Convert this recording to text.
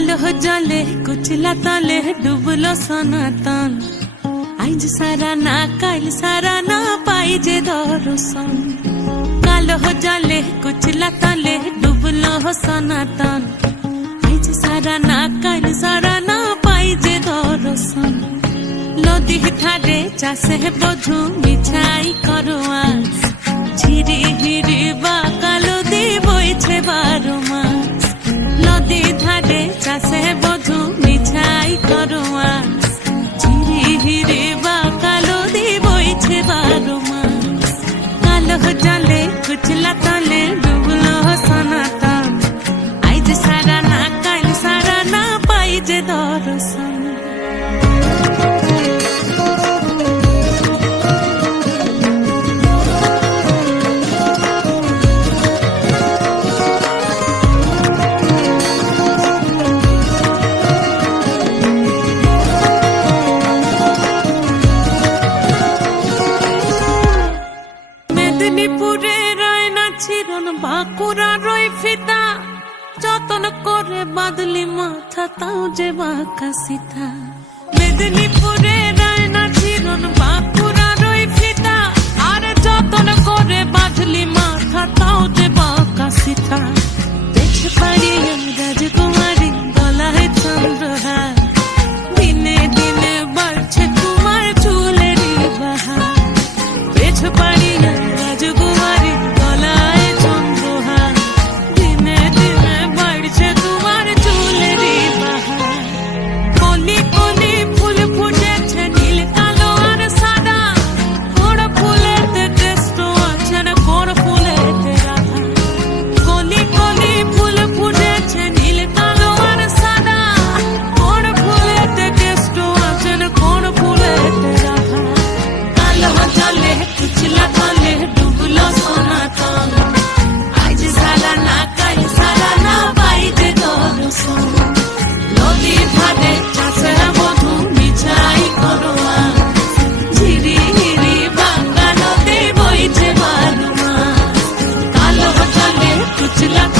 কালো জলে কুচলা তলে ডুবলো সনাতন আইজ সারা না কাল সারা না পাই যে দর্শন কালো জলে কুচলা তলে ডুবলো সনাতন আইজ সারা না কাল সারা না পাই যে দর্শন নদী ধারে চাষে বধু মিছাই করো আজ ঝিরি হিরি বা কালো দি বইছে বারো মাস রই ফিতা। যতন করে বাদলি মাথা, তাও যে বাঁকা সিথা মেদিনীপুরে রায়না ছিরন বাঁকুড়া রই ফিতা। আর যতন করে বাদলি মাথা, তাও যে বাঁকা সিথা দেখতে রাজকুমারী গলায় দিনে দিনে বাড়ছে পারি कुछ लगा